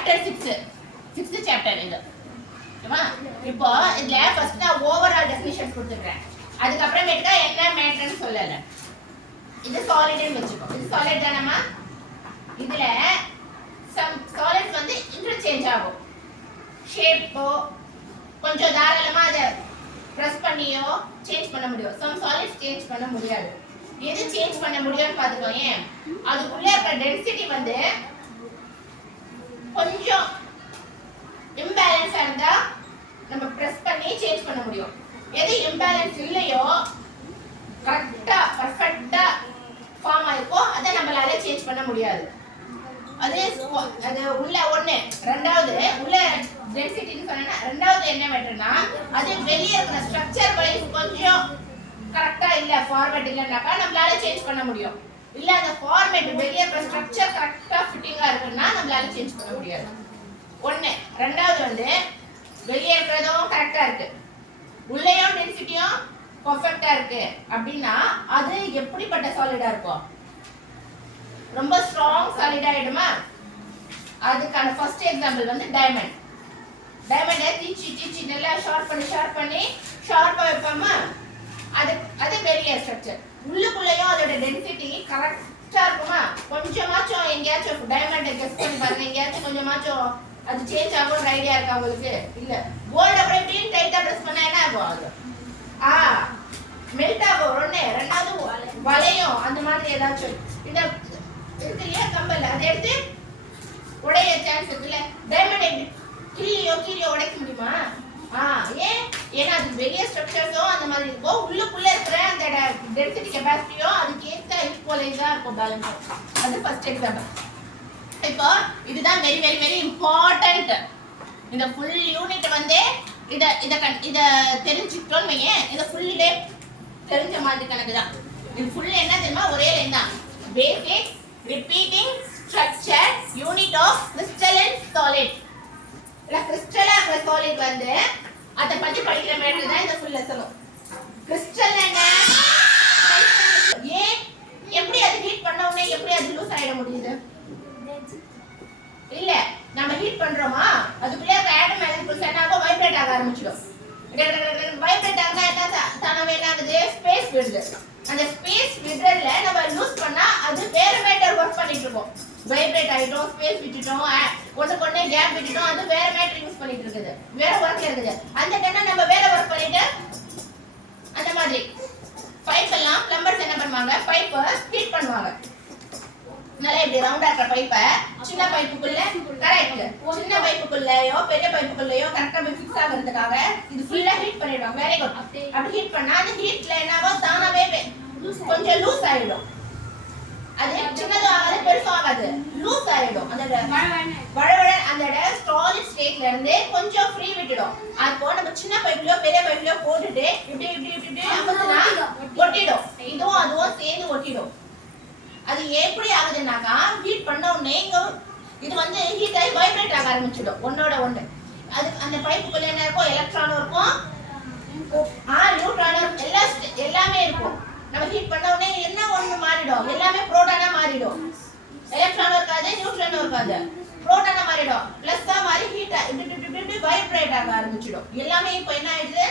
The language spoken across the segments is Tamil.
சாப்டர் 6th சாப்டர் இது. ஓகேவா? இப்போ இதுல ஃபர்ஸ்ட் நான் ஓவரால் டெஃபினிஷன்ஸ் கொடுத்துக்கிறேன். அதுக்கு அப்புறமேட்டுக்கா என்ன மேட்டர்னு சொல்லல. இது சாலிட்னு வெச்சுக்கோ. இது சாலிட் தானமா? இதுல some solids வந்து இன்டர்சேஞ்ச் ஆகும். ஷேப்போ கொஞ்சம் தாராளமா அதை பிரஸ் பண்ணியோ சேஞ்ச் பண்ண முடியும். some solids சேஞ்ச் பண்ண முடியாது. எது சேஞ்ச் பண்ண முடியும்னு பாத்துக்கோங்க. அதுக்குள்ள இருக்க டென்சிட்டி வந்து கொஞ்சம் இம்பேலன்ஸா இருந்தா நம்ம பிரஸ் பண்ணி சேஞ்ச் பண்ண முடியும். எது இம்பேலன்ஸ் இல்லையோ கரெக்டா பெர்ஃபெக்ட்டா ஃபார்ம் ஆயிருக்கோ அதை நம்மளால சேஞ்ச் பண்ண முடியாது. அது உள்ள ஒண்ணு. ரெண்டாவது உள்ள டென்சிட்டின்னு சொன்னா ரெண்டாவது என்ன மேட்டர்னா அது வெளிய இருக்கிற ஸ்ட்ரக்சர் வைஸ் கொஞ்சம் கரெக்டா இல்ல ஃபார்மேட் இல்லனாக்கா நம்மளால சேஞ்ச் பண்ண முடியும். இல்ல அந்த ஃபார்மேட் வெளிய இருக்கிற ஸ்ட்ரக்சர் கரெக்டா ஃபிட்டிங்கா இருக்குன்னா நம்மளால சேஞ்ச் பண்ண முடியாது. ஒண்ணு. ரெண்டாவது வந்து வெளிய இருக்கிறதும் கரெக்டா இருக்கு, உள்ளேயும் டென்சிட்டியும் பெர்ஃபெக்ட்டா இருக்கு அப்படின்னா அது எப்படிப்பட்ட சாலிடா இருக்கும்? ரொம்ப ஸ்ட்ராங் சாலிட் ஆயிடுமா? அதுக்கான ஃபர்ஸ்ட் எக்ஸாம்பிள் வந்து டைமண்ட். டைமண்டை தீச்சி நல்லா ஷார்ப் பண்ணி ஷார்ப்பா வைப்போமா? அது பெரிய ஸ்ட்ரக்சர். உள்ளுக்குள்ளேயும் அதோட டென்சிட்டி கரெக்டா இருக்குமா? கொஞ்சமாச்சும் எங்கேயாச்சும் டைமண்டை கெஸ் பண்ணி பாருங்க, எங்கேயாச்சும் கொஞ்சமாச்சும் அது சேஞ்ச் ஆகும்னு ஐடியா இருக்கா உங்களுக்கு? இல்ல. கோல்ட் அப்புறம் எப்படின்னு டைட்டா பிரஸ் பண்ணா என்ன ஆகும்? அது மெல்ட் ஆகும் ஒண்ணு. ரெண்டாவது வளையும் அந்த மாதிரி ஏதாச்சும் இந்த இருக்கு இல்லையா கம்பல் அதை எடுத்து உடைய சான்ஸ் இருக்குல்ல. டைமண்ட் கீழியோ உடைக்க முடியுமா? ஏன்னா அது வெளிய ஸ்ட்ரக்சர்ஸோ அந்த மாதிரி இருக்கும், உள்ளுக்குள்ள இருக்கிற அந்த டென்சிட்டி கெபாசிட்டியோ அதுக்கு ஏற்ற ஈக்குவலைஸா இருக்கும் பேலன்ஸ். அது ஃபர்ஸ்ட் எக்ஸாம்பிள். இப்போ இதுதான் வெரி வெரி வெரி இம்பார்ட்டன்ட். இந்த ஃபுல் யூனிட் வந்து இத தெரிஞ்சுக்கிட்டோன்னு வையேன், இந்த ஃபுல் டே தெரிஞ்ச மாதிரி கணக்கு தான். இது ஃபுல் என்ன தெரியுமா? ஒரே லைன் தான். Basic repeating structure unit of crystalline solid. இல்ல கிறிஸ்டலா இருக்கிற சாலிட் வந்து அத பத்தி படிக்கிற மேட்டர் தான் இந்த ஃபுல் லெசனும். கிறிஸ்டல் என்ன? எப்படி அது ஹீட் பண்ண உடனே எப்படி அது லூஸ் ஆயிட முடியுது? இல்ல நம்ம ஹீட் பண்றோமா அதுக்குள்ளே ஆட்டம் மாலிக்யூல்ஸ் என்ன ஆகும்? வைப்ரேட் ஆக ஆரம்பிச்சிடும். வைப்ரேட் ஆனா என்ன தானவே என்ன ஆகுது? ஸ்பேஸ் விடுது. அந்த ஸ்பேஸ் விடுறதுல நம்ம லூஸ் பண்ணா அது வேற மேட்டர் வர்க் பண்ணிட்டு இருக்கும். வைப்ரேட் ஆயிட்டோம், ஸ்பேஸ் விட்டுட்டோம், ஒண்ணுக்கு கேப் விட்டுட்டோம், அது வேற மேட்டர் யூஸ் பண்ணிட்டு இருக்குது, வேற ஒர்க்ல இருக்குது. அந்த டைம்ல நம்ம வேற ஒர்க் பண்ணிட்டு அந்த மாதிரி பைப் எல்லாம் பிளம்பர்ஸ் என்ன பண்ணுவாங்க? பைப் ஹீட் பண்ணுவாங்க. நல்லா இப்படி ரவுண்டா இருக்கிற பைப்பை சின்ன பைப்புக்குள்ள கரெக்ட் சின்ன பைப்புக்குள்ளயோ பெரிய பைப்புக்குள்ளயோ கரெக்டா போய் ஃபிக்ஸ் ஆகிறதுக்காக இது ஃபுல்லா ஹீட் பண்ணிடுவாங்க. Very good. அப்படி ஹீட் பண்ணா அந்த ஹீட்ல என்னவோ தானாவே கொஞ்சம் லூஸ் ஆயிடும். அது சின்னதும் ஆகாது பெருசும் ஆகாது, லூஸ் ஆயிடும். அந்த வழவழ அந்த சாலிட் ஸ்டேட்ல இருந்து கொஞ்சம் ஃப்ரீ விட்டுடும். அப்போ நம்ம சின்ன பைப்லயோ பெரிய பைப்லயோ போட்டுட்டு இப்படி இப்படி இப்படி அமுத்துனா ஒட்டிடும். இதுவும் அதுவும் சேர்ந்து ஒட்டிடும். அது எப்படி ஆகுதுன்னாக்கா ஹீட் பண்ண உடனே இது வந்து ஹீட் ஆகி வைப்ரேட் ஆக ஆரம்பிச்சிடும் ஒன்னோட ஒன்று. அது அந்த பைப்புக்குள்ள என்ன இருக்கும்? எலக்ட்ரானும் இருக்கும், நியூட்ரானும் எல்லாமே இருக்கும். நம்ம ஹீட் பண்ண உடனே என்ன ஒன்று மாறிடும்? எல்லாமே புரோட்டானா மாறிடும். எலக்ட்ரானும் இருக்காது, நியூட்ரானும் இருக்காது, புரோட்டானா மாறிடும். பிளஸ்ஸா மாறி ஹீட் இப்படி வைப்ரேட் ஆக ஆரம்பிச்சிடும். எல்லாமே இப்போ என்ன ஆயிடுது?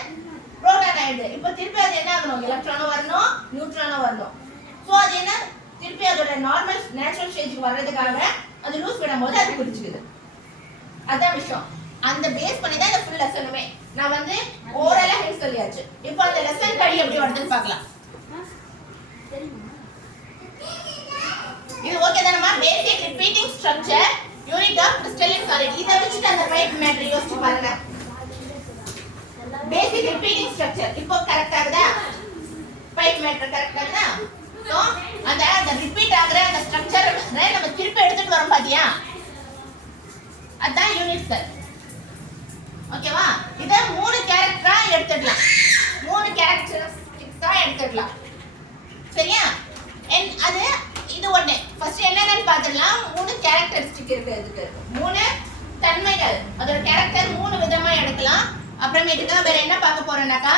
புரோட்டான் ஆயிடுது. இப்போ திருப்பி அது என்ன ஆகணும்? எலக்ட்ரானும் வரணும், நியூட்ரானும் வரணும். ஸோ அது என்ன திருப்பி அதோட நார்மல் நேச்சுரல் ஸ்டேஜுக்கு வர்றதுக்காக அது லூஸ் விடும்போது அது பிடிச்சிக்குது. அதான் விஷயம். அந்த பேஸ் பண்ணி தான் இந்த ஃபுல் லெசனுமே. நான் வந்து ஓரலா ஹெல்ப் சொல்லியாச்சு. இப்போ அந்த லெசன் படி எப்படி வருதுன்னு பார்க்கலாம். இது ஓகே தானமா? Basic repeating structure unit of crystalline solid. இத வச்சுட்டு அந்த பைப் மேட்டர் யோசிச்சு பாருங்க. பேசிக் ரிப்பீட்டிங் ஸ்ட்ரக்சர் இப்போ கரெக்ட் ஆகுதா? பைப் மேட்டர் கரெக்ட் ஆகுதா? சோ அந்த ரிப்பீட் ஆகுற அந்த ஸ்ட்ரக்சர் நம்ம திருப்பி எடுத்துட்டு வரோம் பாத்தியா? அதான் யூனிட் செல். ஓகேவா? இத மூணு கேரக்டரா எடுத்துடலாம், மூணு கேரக்டரிஸ்டிக்ஸா எடுத்துடலாம். சரியா? அது இது ஒண்ணு. ஃபர்ஸ்ட் என்னன்னு பாத்துடலாம். மூணு கேரக்டரிஸ்டிக் இருக்கு. அதுக்கு மூணு தன்மைகள், அதோட கேரக்டர் மூணு விதமா எடுக்கலாம். அப்புறமேட்டுக்கு வேற என்ன பார்க்க போறோம்னாக்கா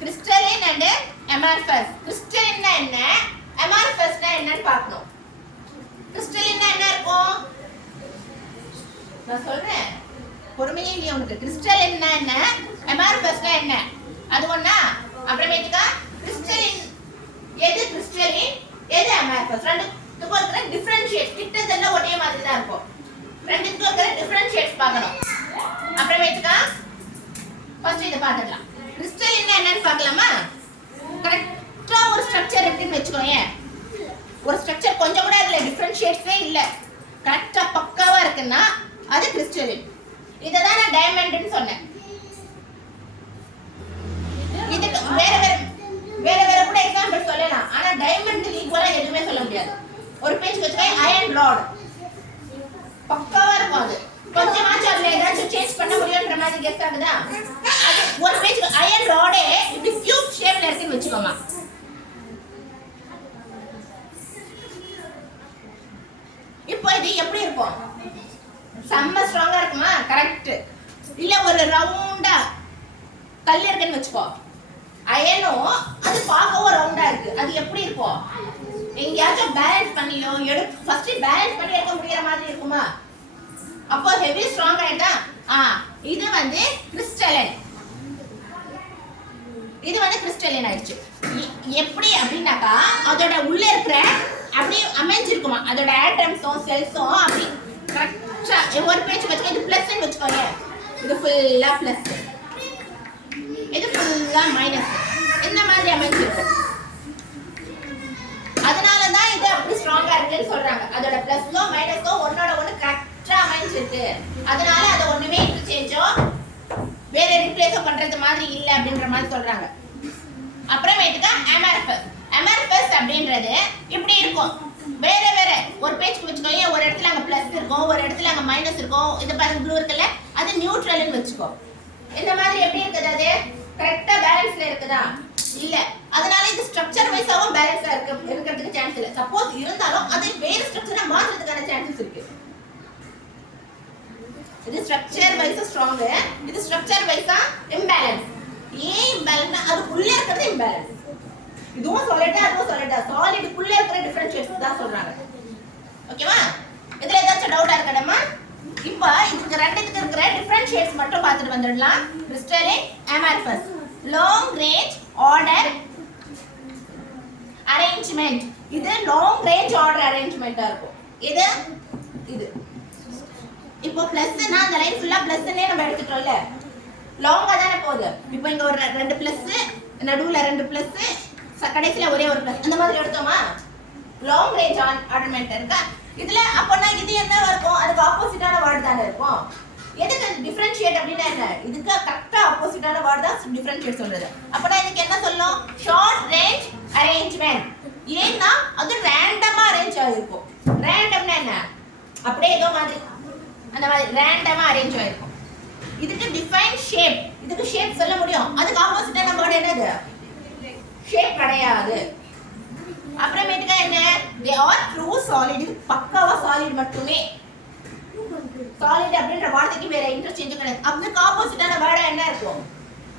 கிறிஸ்டலைன் அண்ட் அமார்ஃபஸ். கிறிஸ்டலைன்னா என்ன, அமார்ஃபஸ்னா என்னன்னு பார்க்கணும். கிறிஸ்டலைன்னா என்ன இருக்கும்? நான் சொல்றேன் பொறுமையே இல்லையா உனக்கு. கிறிஸ்டலின்னா என்ன, அமார்பஸ்னா என்ன, அது ஒண்ணா? அப்புறமேட்டுக்கா கிறிஸ்டலின் எது, கிறிஸ்டலின் எது அமார்பஸ், ரெண்டுத்துக்கும் இருக்கிற டிஃபரன்ஷியேட் கிட்டத்தட்ட ஒரே மாதிரி தான் இருக்கும். ரெண்டுத்துக்கும் இருக்கிற டிஃபரன்ஷியேட்ஸ் பார்க்கணும். அப்புறமேட்டுக்கா ஃபர்ஸ்ட் இதை பார்த்துடலாம். கிறிஸ்டலின்னா என்னன்னு பார்க்கலாமா? கரெக்டா ஒரு ஸ்ட்ரக்சர் இருக்குன்னு வச்சுக்கோங்க. ஒரு ஸ்ட்ரக்சர் கொஞ்சம் கூட அதுல டிஃபரன்ஷியேட்ஸே இல்ல, கரெக்டா பக்காவா இருக்குன்னா அது கிறிஸ்டலின். இதை தான் நான் டைமண்ட்னு சொன்னேன். இதுக்கு வேற வேற கூட எக்ஸாம்பிள் சொல்லலாம். ஆனா டைமண்ட் ஈக்குவலா எதுவுமே சொல்ல முடியாது. ஒரு பேஜ் வச்சுக்கோங்க, அயர்ன் ராட் பக்காவா இருக்கும். அது கொஞ்சமாச்சும் அதுல ஏதாச்சும் சேஞ்ச் பண்ண முடியும்ன்ற மாதிரி கெஸ் ஆகுதா? அது ஒரு பேஜ் அயர்ன் ராடே இப்படி கியூப் ஷேப்ல இருக்குன்னு வச்சுக்கோமா. இப்போ இது எப்படி இருக்கும்? செம்ம ஸ்ட்ராங்கா இருக்குமா? கரெக்ட். இல்ல ஒரு ரவுண்டா கல் இருக்குன்னு வச்சுக்கோ, அயனும் அது பார்க்கவும் ரவுண்டா இருக்கு, அது எப்படி இருக்கும்? எங்கேயாச்சும் பேலன்ஸ் பண்ணியோ ஃபர்ஸ்ட் பேலன்ஸ் பண்ணி எடுக்க முடியற மாதிரி இருக்குமா? அப்போ ஹெவி ஸ்ட்ராங் ஆயிட்டா இது வந்து கிறிஸ்டலின். இது வந்து கிறிஸ்டலின் ஆயிடுச்சு. எப்படி அப்படின்னாக்கா அதோட உள்ள இருக்கிற அப்படி அமைஞ்சிருக்குமா, அதோட ஆட்டம்ஸும் செல்ஸும் அப்படி கரெக்டா ஒரு பேஜ் வச்சுக்கோ. இது பிளஸ்ன்னு வச்சுக்கோங்க, இது ஃபுல்லா பிளஸ், இது ஃபுல்லா மைனஸ், இந்த மாதிரி அமைஞ்சிருக்கும். அதனாலதான் இது அப்படி ஸ்ட்ராங்கா இருக்குன்னு சொல்றாங்க. அதோட பிளஸ்ஸோ மைனஸோ ஒன்னோட ஒண்ணு கரெக்டா அமைஞ்சிருக்கு. அதனால அதை ஒண்ணுமே இன்டர்சேஞ்சோ வேற ரீப்ளேஸோ பண்றது மாதிரி இல்ல அப்படின்ற மாதிரி சொல்றாங்க. அப்புறமேட்டுக்கா அமார்பஸ். அமார்பஸ் அப்படின்றது இப்படி இருக்கும், வேற வேற ஒரு பேஜ்க்கு வச்சுக்கோங்க. ஒரு இடத்துல அங்க பிளஸ் இருக்கும், ஒரு இடத்துல அங்க மைனஸ் இருக்கும். இது பாருங்க ப்ளூ இருக்குல்ல, அது நியூட்ரல்னு வச்சுக்கோ. இந்த மாதிரி எப்படி இருக்குது? அது கரெக்டா பேலன்ஸ்ல இருக்குதா? இல்ல. அதனால இது ஸ்ட்ரக்சர் வைஸாவும் பேலன்ஸா இருக்கிறதுக்கு சான்ஸ் இல்ல. சப்போஸ் இருந்தாலும் அதை வேற ஸ்ட்ரக்சரா மாத்துறதுக்கான சான்சஸ் இருக்கு. இது ஸ்ட்ரக்சர் வைஸா ஸ்ட்ராங், இது ஸ்ட்ரக்சர் வைஸா இம்பேலன்ஸ். ஏன் இம்பேலன்ஸ்? அதுக்குள்ள இருக்கிறது இம்பேலன்ஸ். இதுவும் சாலிடா அதுவும் சாலிடா, சாலிடுக்குள்ள இருக்கிற டிஃபரன்ஷியேட்ஸ் தான் சொல்றாங்க. ஓகேவா? இதுல ஏதாச்சும் டவுட்டா இருக்கடமா? இப்போ இதுக்கு ரெண்டுத்துக்கு இருக்கிற டிஃபரன்ஷியேட்ஸ் மட்டும் பார்த்துட்டு வந்துடலாம். Crystalline, amorphous. Long range order arrangement. இது லாங் ரேஞ்ச் ஆர்டர் அரேஞ்ச்மெண்டா இருக்கும். இது இது இப்போ பிளஸ்னா அந்த லைன் ஃபுல்லா பிளஸ்னே நம்ம எடுத்துட்டோம்ல, லாங்கா தானே போகுது. இப்போ இங்க ஒரு ரெண்டு பிளஸ், நடுவுல ரெண்டு பிளஸ், கடைசில ஒரே ஒரு பிளஸ், அந்த மாதிரி எடுத்தோமா லாங் ரேஞ்ச் ஆர்டர்மெண்ட் இருக்கா. இதுல அப்பனா இது என்ன இருக்கும்? அதுக்கு ஆப்போசிட்டான வேர்ட் தானே இருக்கும். எதுக்கு டிஃபரன்ஷியேட் அப்படின்னா என்ன? இதுக்கு கரெக்டா ஆப்போசிட்டான வேர்ட் தான் டிஃபரன்ஷியேட் சொல்றது. அப்பனா இதுக்கு என்ன சொல்லணும்? Short range arrangement. ஏன்னா அது ரேண்டமா அரேஞ்ச் ஆயிருக்கும். ரேண்டம்னா என்ன? அப்படியே ஏதோ மாதிரி அந்த மாதிரி ரேண்டமா அரேஞ்ச் ஆயிருக்கும். இதுக்கு டிஃபைன் ஷேப். இதுக்கு ஷேப் சொல்ல முடியும். அதுக்கு ஆப்போசிட்டான வேர்ட் என்னது? ஷேப் கிடையாது. அப்புறமேட்டுக்கா என்ன? they are true solid. இது பக்காவா சாலிட் மட்டுமே. சாலிட் அப்படின்ற வார்த்தைக்கு வேற இன்டர்சேஞ்ச் கிடையாது. அதுக்கு ஆப்போசிட்டான வேர்டா என்ன இருக்கும்?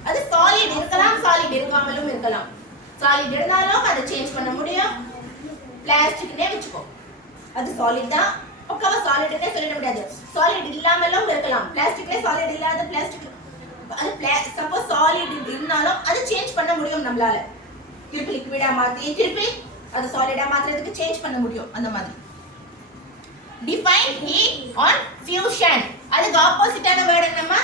அது சாலிட் இருக்கலாம், சாலிட் இருக்காமலும் இருக்கலாம். சாலிட் இருந்தாலும் அதை சேஞ்ச் பண்ண முடியும். பிளாஸ்டிக்னே வெச்சுக்கோ, அது சாலிட் தான். பக்காவா சாலிட்னே சொல்லிட முடியாது. சாலிட் இல்லாமலும் இருக்கலாம். பிளாஸ்டிக்ல சாலிட் இல்லாத பிளாஸ்டிக் அது சப்போஸ் சாலிட் இருந்தாலும் அது சேஞ்ச் பண்ண முடியும் நம்மளால. திருப்பி லிக்விடா மாத்தி திருப்பி அது சாலிடா மாத்துறதுக்கு சேஞ்ச் பண்ண முடியும். அந்த மாதிரி டிஃபைன் ஹீட் ஆன் ஃபியூஷன். அதுக்கு ஆப்போசிட்டான வேர்ட் என்னமா?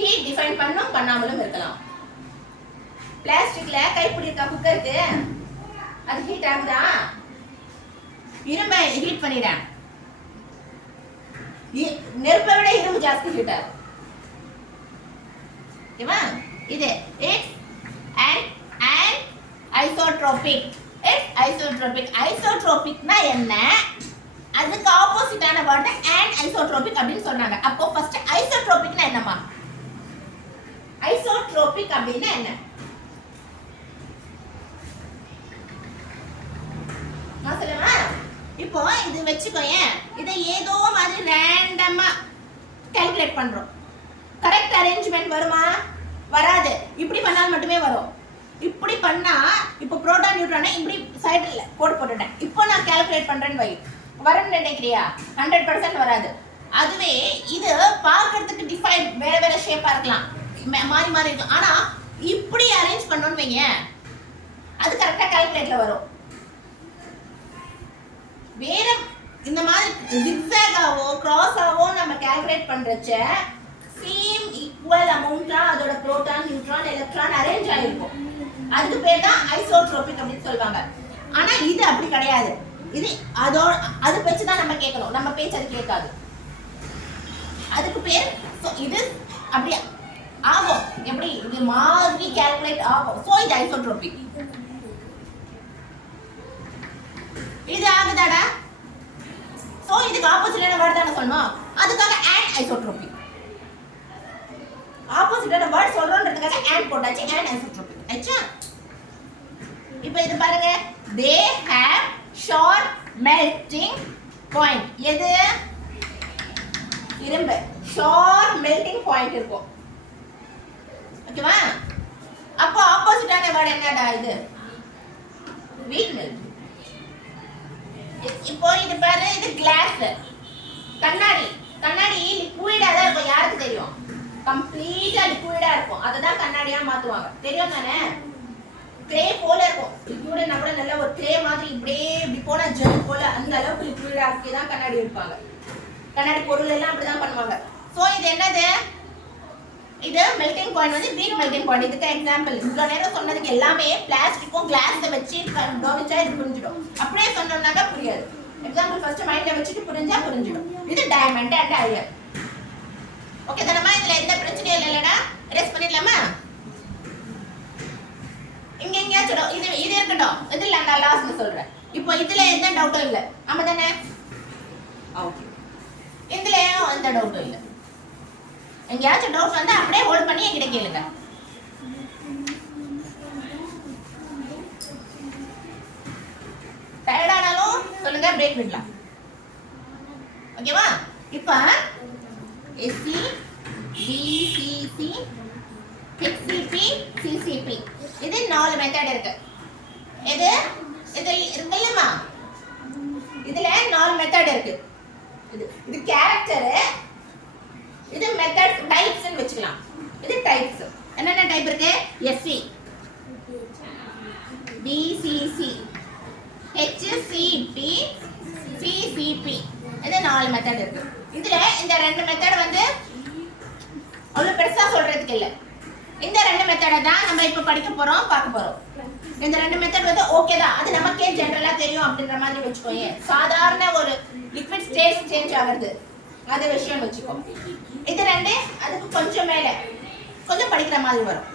ஹீட் டிஃபைன் பண்ணும், பண்ணாமலும் இருக்கலாம். பிளாஸ்டிக்ல கைப்பிடி இருக்கா குக்கருக்கு, அது ஹீட் ஆகுதா? இரும்பை ஹீட் பண்ணிடுறேன், நெருப்பை விட இரும்பு ஜாஸ்தி ஹீட் ஆகும். ஓகேவா? இது it's anisotropic. It's isotropic. ஐசோட்ரோபிக்னா என்ன? அதுக்கு ஆப்போசிட்டான வேர்ட் அண்ட் ஐசோட்ரோபிக் அப்படின்னு சொன்னாங்க. அப்போ ஃபர்ஸ்ட் ஐசோட்ரோபிக்னா என்னமா? ஐசோட்ரோபிக் அப்படின்னா என்ன? நான் சொல்லுமா? இப்போ இது வெச்சுக்கோயேன், இதை ஏதோ மாதிரி ரேண்டமா கால்குலேட் பண்றோம். கரெக்ட் அரேஞ்ச்மெண்ட் வருமா? வராது. இப்படி பண்ணால் மட்டுமே வரும். இப்படி பண்ணா இப்போ புரோட்டான் நியூட்ரானை இப்படி சைடுல கோட் போட்டுட்டேன். இப்போ நான் கால்குலேட் பண்றேன்னு வை, வரும்னு நினைக்கிறியா? 100% வராது. அதுவே இது பார்க்கறதுக்கு டிஃபைன் வேற வேற ஷேப்பா இருக்கலாம், மாறி மாறி இருக்கும். ஆனா இப்படி அரேஞ்ச் பண்ணோம்னு வைங்க, அது கரெக்டா கால்குலேட்ல வரும். வேற இந்த மாதிரி ஜிக்ஸாகாவோ கிராஸாவோ நம்ம கால்குலேட் பண்றச்ச சேம் ஈக்குவல் அமௌண்டா அதோட புரோட்டான் நியூட்ரான் எலக்ட்ரான் அரேஞ்ச் ஆயிருக்கும். அதுக்கு பேர் தான் ஐசோட்ரோபிக் அப்படின்னு சொல்லுவாங்க. ஆனா இது அப்படி கிடையாது. இது அதோட அது வச்சு தான் நம்ம கேட்கணும், நம்ம பேச்சு அது கேட்காது. அதுக்கு பேர் இது அப்படி ஆகும். எப்படி இது மாதிரி கால்குலேட் ஆகும். சோ இது ஐசோட்ரோபிக். இது ஆகுதாடா? சோ இதுக்கு ஆப்போசிட்டான வேர்ட் தான சொல்லணும். அதுக்காக and ஐசோட்ரோபிக். ஆப்போசிட்டான வேர்ட் சொல்றோம்ன்றதுக்காக and போட்டாச்சு. and ஐசோட்ரோபிக் ஆச்சா? இப்போ இது பாருங்க, they have short melting point. எது? இரும்பு short melting point இருக்கும். ஓகேவா? அப்போ ஆப்போசிட்டான வேர்ட் என்னடா? இது weak melting. இப்போ இது பாரு, இது கிளாஸ், கண்ணாடி. கண்ணாடி லிக்விடா தான் இருக்கும். யாருக்கு தெரியும்? கம்ப்ளீட்டா லிக்விடா இருக்கும். அதை தான் கண்ணாடியா மாத்துவாங்க. தெரியும் தானே? கிளே போல இருக்கும். லிக்விட்னா கூட நல்ல ஒரு கிளே மாதிரி இப்படி போனா ஜெல் போல அந்த அளவுக்கு லிக்விடா ஆக்கி தான் கண்ணாடி எடுப்பாங்க. கண்ணாடி பொருள் எல்லாம் அப்படிதான் பண்ணுவாங்க. சோ இது என்னது? இது மெல்டிங் பாயிண்ட் வந்து வீக் மெல்டிங் பாயிண்ட். இதுக்கு எக்ஸாம்பிள் இவ்வளோ நேரம் சொன்னதுக்கு எல்லாமே பிளாஸ்டிக்கும் கிளாஸை வச்சு கவனிச்சா இது புரிஞ்சிடும். அப்படியே சொன்னோம்னாக்கா புரியாது. எக்ஸாம்பிள் ஃபர்ஸ்ட் மைண்ட்ல வச்சுட்டு புரிஞ்சா புரிஞ்சிடும். இது டயமண்ட் அண்ட் அயன். ஓகே தானம்மா? இதுல எந்த பிரச்சனையும் இல்லைடா. ரெஸ்ட் பண்ணிடலாமா? இங்க எங்கேயாச்சும் இது இருக்கட்டும். இதுல நான் லாஸ்ட்ல சொல்றேன். இப்போ இதுல எந்த டவுட்டும் இல்லை. ஆமா தானே? ஓகே. இதுலயும் எந்த டவுட்டும் இல்லை. எங்கேயாச்சும் டவுட் வந்து அப்படியே ஹோல்ட் பண்ணி என்கிட்ட கேளுங்க. டயர்டானாலும் சொல்லுங்க, பிரேக் விடலாம். ஓகேவா? இப்போ SC BCC HCP CCP இது 4 மெத்தட் இருக்கு. இது இருக்குல்லம்மா, இதுல 4 மெத்தட் இருக்கு. இது கேரக்டர், இது மெத்தட் டைப்ஸ் னு வெச்சுக்கலாம். இது டைப்ஸ். என்னென்ன டைப் இருக்கு? SC BCC HCP CCP இது 4 மெத்தட் இருக்கு. இதுல இந்த 2 மெத்தட் வந்து அவ்வளவு பெருசா சொல்றதுக்கு இல்ல. இந்த 2 மெத்தட தான் நம்ம இப்ப படிக்க போறோம், பார்க்க போறோம். இந்த 2 மெத்தட் வந்து ஓகே தான். அது நமக்கே ஜெனரலா தெரியும் அப்படின்ற மாதிரி வெச்சுக்கோங்க. சாதாரண ஒரு லிக்விட் ஸ்டேட் சேஞ்ச் ஆகுது அது விஷயம் வெச்சுக்கோ. இது 2 அதுக்கு கொஞ்சம் மேல கொஞ்சம் படிக்கிற மாதிரி வரும்.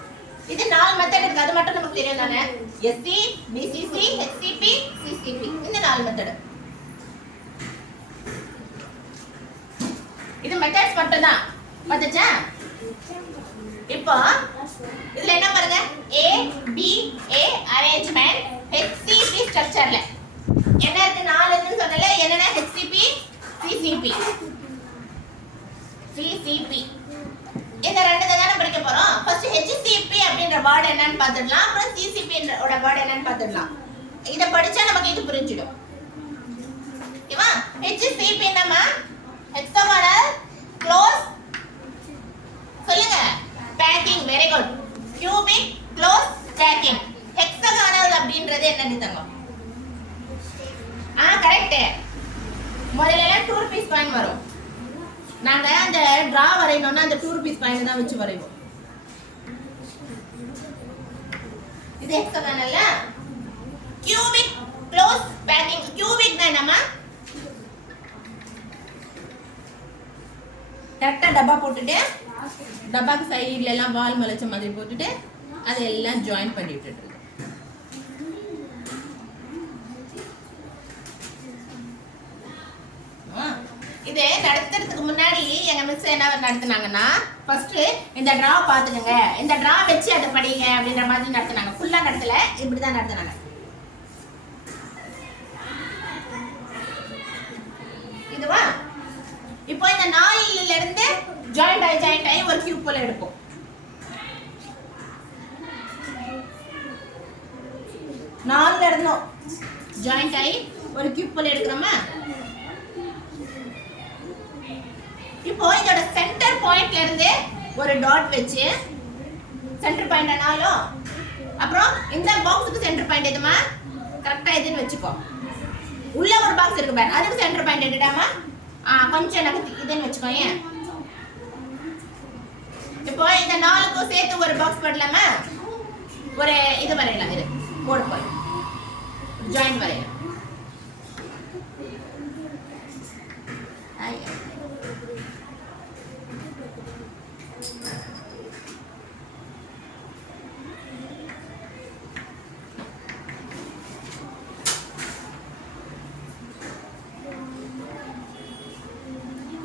இது 4 மெத்தட் இருக்கு. அது மட்டும் நமக்கு தெரியும் தானே? SC BCC HCP CCP இந்த 4 மெத்தட். இது மெத்தட்ஸ் மட்டும் தான். பாத்தச்சா? இப்போ இதுல என்ன பாருங்க, ABA அரேஞ்ச்மென்ட் HCP ஸ்ட்ரக்சர்ல என்ன இருக்கு? 4 இருக்குன்னு சொன்னல. என்னன்னா HCP CCP இந்த 2 தான் படிக்க போறோம். ஃபர்ஸ்ட் HCP அப்படிங்கற வேர்ட் என்னன்னு பாத்துடலாம். அப்புறம் CCP ஓட வேர்ட் என்னன்னு பாத்துடலாம். இத படிச்சா நமக்கு இது புரிஞ்சிடும். ஓகேவா? HCP என்னமா? ஹெக்ஸாகோனல் க்ளோஸ் சொல்லுங்க. Packing. Very good. Cubic close packing. Hexagonal அப்படின்றது என்னன்னு தங்கம்? கரெக்ட். முதல்ல 2 ரூபீஸ் காயின் வரும். நாங்க அந்த டிரா வரையணும்னா அந்த 2 ரூபீஸ் காயின் தான் வச்சு வரைவோம். இது ஹெக்ஸாகோனல்ல கியூபிக் க்ளோஸ் பேக்கிங். கியூபிக் என்னமா? கரெக்டா டப்பா போட்டுட்டு டப்பாக்கு சைடுல எல்லாம் வால் மலைச்ச மாதிரி போட்டுட்டு அதெல்லாம் ஜாயின் பண்ணி விட்டுட்டு இது நடத்துறதுக்கு முன்னாடி எங்க மிஸ் என்ன நடத்துனாங்கன்னா, ஃபர்ஸ்ட் இந்த டிரா பாத்துக்கங்க, இந்த டிரா வச்சு அதை படிங்க அப்படின்ற மாதிரி நடத்துனாங்க. ஃபுல்லா நடத்தல, இப்படிதான் நடத்துனாங்க. இதுவா? இப்போ இந்த 4ல இருந்து ஜாயிண்ட் ஆகி ஒரு கியூப் போல எடுப்போம். நாலுல இருந்தோம் ஜாயிண்ட் ஆகி ஒரு கியூப் போல எடுக்கிறோமா? இப்போ இதோட சென்டர் பாயிண்ட்ல இருந்து ஒரு டாட் வச்சு சென்டர் பாயிண்ட் ஆனாலும் அப்புறம் இந்த பாக்ஸுக்கு சென்டர் பாயிண்ட் எதுமா கரெக்டா இதுன்னு வச்சுக்கோ. உள்ள ஒரு பாக்ஸ் இருக்கு பாரு, அதுக்கு சென்டர் பாயிண்ட் எடுடாமா கொஞ்சம் எனக்கு இதுன்னு வச்சுக்கோ. ஏன் இப்போ இந்த 4க்கும் சேர்த்து ஒரு பாக்ஸ் போடலாமா? ஒரு இது வரையலாம், இது போடு போய் ஜாயிண்ட் வரையலாம்.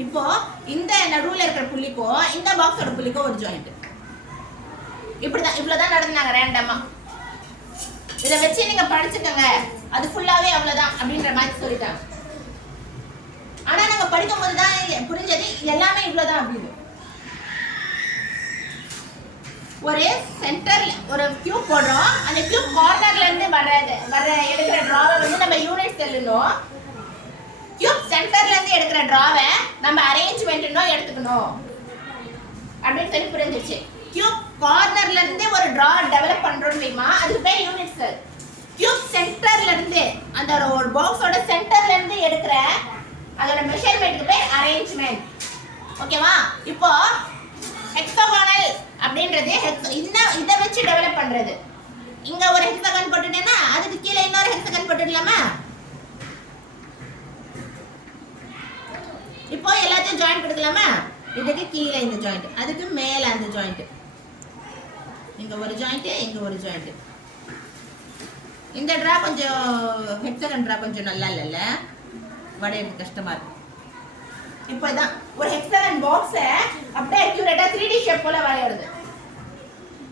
இப்போ இந்த நடுவுல இருக்கிற புள்ளிக்கோ இந்த பாக்ஸோட புள்ளிக்கோ ஒரு ஜாயிண்ட். இப்படிதான் இவ்வளவுதான் நடந்தாங்க ரேண்டமா. இதை வச்சு நீங்க படிச்சுக்கங்க, அது ஃபுல்லாவே அவ்வளவுதான் அப்படின்ற மாதிரி சொல்லிட்டாங்க. ஆனா நாங்க படிக்கும் போதுதான் புரிஞ்சது எல்லாமே இவ்வளவுதான் அப்படின்னு. ஒரு சென்டர்ல ஒரு கியூப் போடுறோம், அந்த கியூப் கார்னர்ல இருந்து வர எடுக்கிற டிராவை வந்து நம்ம யூனிட் செல்லுனோம். கியூப் சென்டர்ல இருந்து எடுக்கிற டிராவை நம்ம அரேஞ்ச்மெண்ட்னோ எடுத்துக்கணும் அப்படின்னு சொல்லி புரிஞ்சிச்சு. கியூப் கார்னர்ல இருந்து ஒரு டிரா டெவலப் பண்றோம்னு வைமா, அதுக்கு பேர் யூனிட் செல். கியூப் சென்டர்ல இருந்து அந்த ஒரு பாக்ஸோட சென்டர்ல இருந்து எடுக்கிற அதோட மெஷர்மென்ட்க்கு பேர் அரேஞ்ச்மெண்ட். ஓகேவா? இப்போ ஹெக்ஸாகோனல் அப்படின்றது இதை வச்சு டெவலப் பண்றது. இங்க ஒரு ஹெக்ஸாகன் போட்டுட்டேன்னா அதுக்கு கீழே இன்னொரு ஹெக்ஸாகன் போட்டுடலாமா? இப்போ எல்லாத்தையும் ஜாயிண்ட் கொடுக்கலாமா? இதுக்கு கீழே இந்த ஜாயிண்ட், அதுக்கு மேல அந்த ஜாயிண்ட், இங்க ஒரு ஜாயிண்ட், இங்க ஒரு ஜாயிண்ட். இந்த டிரா கொஞ்சம் ஹெக்ஸாகன் டிரா கொஞ்சம் நல்லா இல்லைல்ல, வரையறது கஷ்டமா இருக்கும். இப்போ இதான் ஒரு ஹெக்ஸாகன் பாக்ஸை அப்படியே அக்யூரேட்டா 3D ஷேப் போல வரையறது.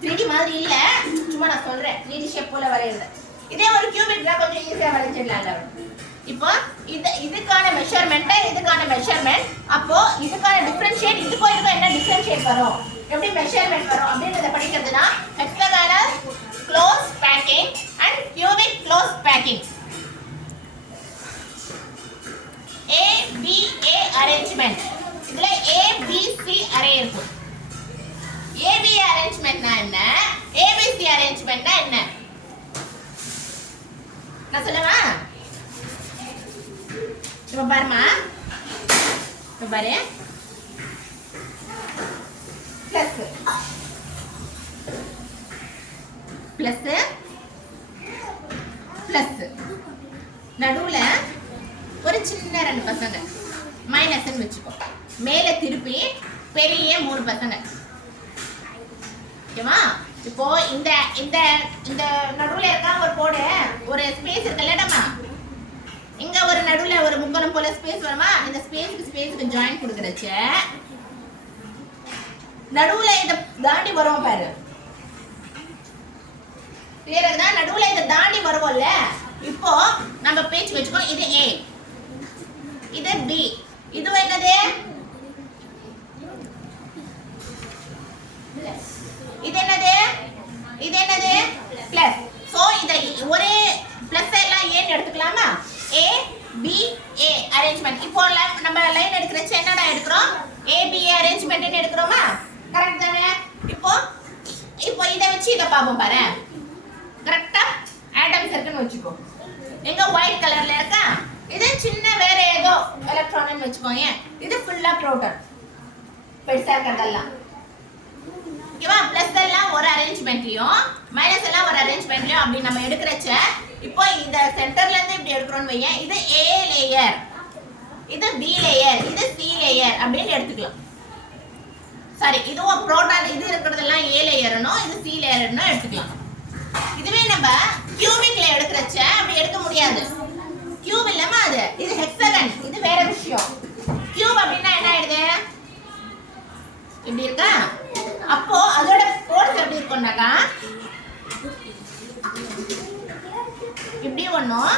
3D மாதிரி இல்ல, சும்மா நான் சொல்றேன் 3D ஷேப் போல வரையறது. இதே ஒரு கியூபிக் டிரா கொஞ்சம் ஈஸியா வரைஞ்சிடலாம்ல. இப்போ இதுக்கான மெஷர்மெண்ட், இதுக்கான மெஷர்மெண்ட், அப்போ இதுக்கான டிஃபரன்ஷியேட், இதுக்கும் இதுக்கும் என்ன டிஃபரன்ஷியேட் வரும், எப்படி மெஷர்மெண்ட் வரும் அப்படின்றத படிக்கிறதுனா hexagonal close packing and cubic close packing. ABA arrangement. இதுல ABC அரே இருக்கும். ABA அரேஞ்ச்மெண்ட்னா என்ன, ABC அரேஞ்ச்மெண்ட்னா என்ன நான் சொல்லவா? இப்போ பாருமா, இப்போ பாரு, பிளஸ் பிளஸ் பிளஸ், நடுவுல ஒரு சின்ன 2 பசங்க மைனஸ்ன்னு வச்சுக்கோ, மேல திருப்பி பெரிய 3 பசங்க. ஓகேவா? இப்போ இந்த இந்த இந்த நடுவுல இருக்கா ஒரு கோடு, ஒரு ஸ்பேஸ் இருக்குல்லடமா, இங்க ஒரு நடுவுல ஒரு முக்கோணம் போல ஸ்பேஸ் வருமா? இந்த ஸ்பேஸ்க்கு ஜாயின் கொடுக்கறச்ச நடுவுல இத தாண்டி வரும் பாரு, கிளியரா தான்? நடுவுல இத தாண்டி வருவோம்ல. இப்போ நம்ம பேச்சு வச்சுக்கோ, இது A, இது B, இது என்னது, இது என்னது, இது என்னது பிளஸ். சோ இத ஒரே பிளஸ் எல்லாம் ஏன்னு எடுத்துக்கலாமா? A B A arrangement. இப்போ நம்ம லைன் எடுக்கறச்ச என்னடா எடுக்கறோம்? ABA அரேஞ்ச்மெண்ட்னு எடுக்கறோமா? கரெக்ட் தானே? இப்போ இத வச்சு இத பாப்போம் பாரு. கரெக்ட்டா ஆட்டம்ஸ் இருக்குன்னு வெச்சுக்கோ. எங்க ஒயிட் கலர்ல இருக்கா? இது சின்ன வேற ஏதோ எலக்ட்ரான்னு வெச்சுக்கோங்க. இது ஃபுல்லா புரோட்டான். பெருசா இருக்கறதெல்லாம். ஓகேவா? பிளஸ் எல்லாம் ஒரு அரேஞ்ச்மெண்ட்லயும் மைனஸ் எல்லாம் ஒரு அரேஞ்ச்மெண்ட்லயும் அப்படி நம்ம எடுக்கறச்ச இப்போ இந்த சென்டர்ல இருந்து இப்படி எடுக்கறோம்னு வையேன். இது A லேயர், இது B லேயர், இது C லேயர் அப்படினு எடுத்துக்கலாம். சரி, இதுவும் புரோட்டான், இது இருக்குறதெல்லாம் A லேயர்னோ இது C லேயர்னோ எடுத்துக்கலாம். இதுவே நம்ம கியூபிக்ல எடுக்கறச்ச அப்படி எடுக்க முடியாது. கியூப் இல்லமா அது, இது ஹெக்ஸாகன், இது வேற விஷயம். கியூப் அப்படினா என்ன ஆயிடுது? இப்படி இருக்கா? அப்போ அதோட ஃபோர்ஸ் எப்படி இருக்கும்னாக்கா இப்படி ஒண்ணும்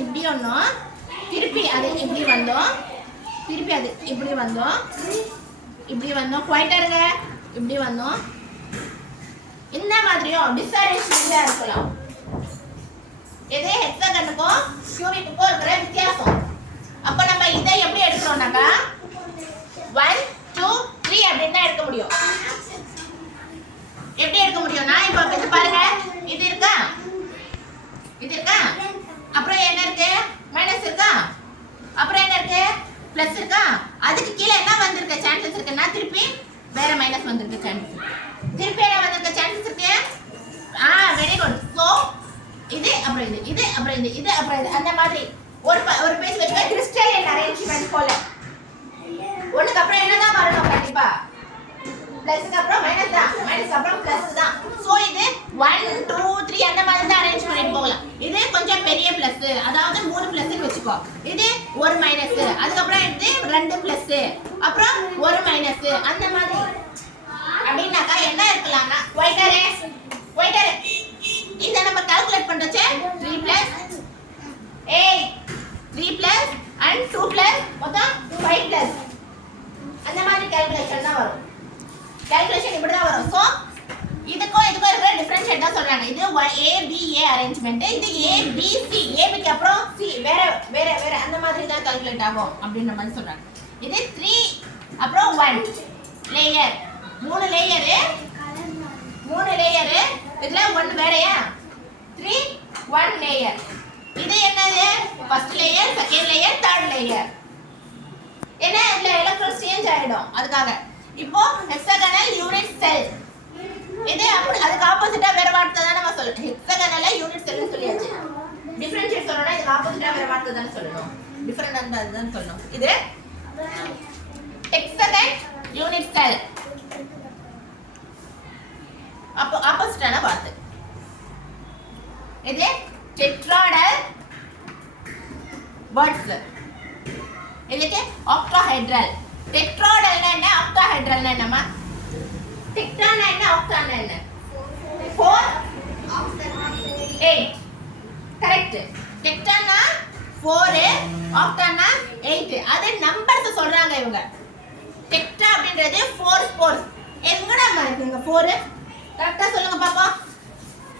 இப்படி ஒண்ணும், திருப்பி அது இப்படி வந்தோம், திருப்பி அது இப்படி வந்தோம், இப்படி வந்தோம், குவைட்டா இருங்க, இப்படி வந்தோம். இந்த மாதிரியும் டிஸ்அரேஞ்ச்மெண்டா இருக்கலாம். எது ஹெக்ஸாகனுக்கும் கியூபிக்குக்கும் இருக்கிற வித்தியாசம். அப்ப நம்ம இதை எப்படி எடுக்கிறோம்? முடியும். நான் இப்போ இது பாருங்க, இது இருக்கா, இது இருக்கா, அப்புறம் என்ன இருக்கு, மைனஸ் இருக்கா, அப்புறம் என்ன இருக்கு, பிளஸ் இருக்கா, அதுக்கு கீழே என்ன வந்திருக்க சான்சஸ் இருக்குன்னா திருப்பி வேற மைனஸ் வந்திருக்க சான்சஸ் இருக்கு. திருப்பி என்ன வந்திருக்க சான்சஸ் இருக்கு. Very good. சோ இது அப்புறம் இது, இது அப்புறம் இது, இது அப்புறம் இது, அந்த மாதிரி ஒரு பேஜ் வச்சுக்க கிறிஸ்டல் அரேஞ்ச்மெண்ட் போல. ஒண்ணுக்கு அப்புறம் என்னதான் வரணும், கண்டிப்பா பிளஸ்க்கு அப்புறம் மைனஸ் தான், மைனஸ் அப்புறம் பிளஸ் தான். சோ இது 1 2 3 அந்த மாதிரி தான் அரேஞ்ச் பண்ணிட்டு போகலாம். இது கொஞ்சம் பெரிய பிளஸ், அதாவது 3 பிளஸ்னு வெச்சுக்கோ. இது ஒரு மைனஸ், அதுக்கு அப்புறம் இது 2 பிளஸ், அப்புறம் ஒரு மைனஸ், அந்த மாதிரி. அப்படினாக்கா என்ன இருக்கலாம்னா ஒயிட்டரே இத நம்ம கால்குலேட் பண்றச்சே 3 பிளஸ் 8 3 பிளஸ் and 2 பிளஸ் மொத்தம் 5 பிளஸ், அந்த மாதிரி கால்குலேஷன் தான் வரும். கால்குலேஷன் இப்படி தான் வரும். சோ இதுக்கும் இருக்கிற டிஃபரன்ஷியேட் தான் சொல்றாங்க. இது ABA அரேஞ்ச்மென்ட், இது ABC, ஏபிக்கு அப்புறம் C வேற வேற வேற அந்த மாதிரி தான் கால்குலேட் ஆகும் அப்படின்ற மாதிரி சொல்றாங்க. இது 3 அப்புறம் 1 லேயர், 3 லேயர், இதுல 1 வேறயா, 3 1 லேயர். இது என்னது, first layer, second layer, third layer. என்ன இதுல எலக்ட்ரான்ஸ் சேஞ்ச் ஆயிடும், அதுக்காக. இப்போ ஹெக்ஸாகனல் யூனிட் செல், இது அப்படி அதுக்கு ஆப்போசிட்டா வேற வார்த்தை தான் நம்ம சொல்லணும். ஹெக்ஸாகனல்ல யூனிட் செல்னு சொல்லியாச்சு. டிஃபரன்ஷியேட் சொல்லணும்னா இதுக்கு ஆப்போசிட்டா வேற வார்த்தை தான் சொல்லணும். டிஃபரண்ட் அந்த அதுதான் சொல்லணும். இது ஹெக்ஸாகன் யூனிட் செல், அப்போ ஆப்போசிட்டான வார்த்தை. இது டெட்ராடல் வேர்ட்ஸ், இதுக்கு ஆக்டாஹெட்ரல். டெட்ராடல்னா என்ன, ஆக்டாஹெட்ரல்னா என்னமா, டெட்ரானா என்ன, ஆக்டானா என்ன, 4 8 கரெக்ட். டெட்ரானா 4, ஆக்டானா 8. அது நம்பர்ஸ் சொல்றாங்க இவங்க. டெட்ரா அப்படின்றது 4 ஸ்போர்ஸ். எங்கடா இருக்குங்க 4, கரெக்ட்டா சொல்லுங்க பாப்பா.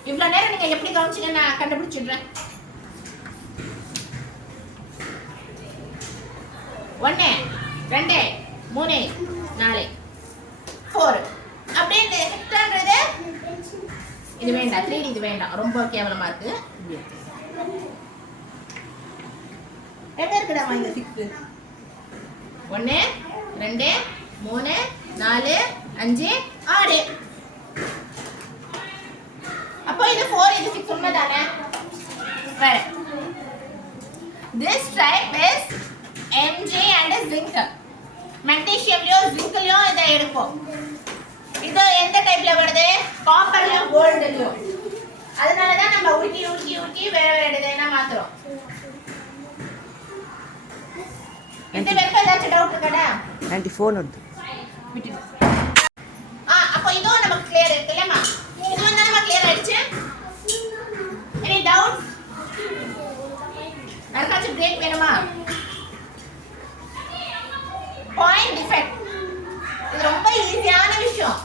இவ்வளவு நேரம் நீங்க எப்படி கவனிச்சீங்க நான் கண்டுபிடிச்சிடுறேன். 1 2 3 4 4 அப்படியே ஹெக்டான்றது இது வேண்டாம், 3D இது வேண்டாம், ரொம்ப கேவலமா இருக்கு. எங்க இருக்குடா இந்த 6, 1 2 3 4 5 6. அப்போ இது 4 இது 6 உண்மைதானே. வேற this type is Mg and zinc. மெக்னீசியம்லயும் ஜிங்க்லயும் இதை எடுப்போம். இது எந்த டைப்ல வருது, காப்பர்லயும் கோல்டுலயும். அதனால தான் நம்ம உருக்கி வேற டிசைனா மாத்துறோம். இது வெப்ப ஏதாச்சும் டவுட் இருக்கடா, ஆன்ட்டி ஃபோன் வருது விட்டு. அப்போ இதுவும் நமக்கு கிளியர் இருக்குல்லமா, இது வந்து நம்ம கிளியர் ஆயிடுச்சு. எனி டவுட், யாருக்காச்சும் பிரேக் வேணுமா? பாயிண்ட் டிஃபெக்ட் இது ரொம்ப ஈஸியான விஷயம்.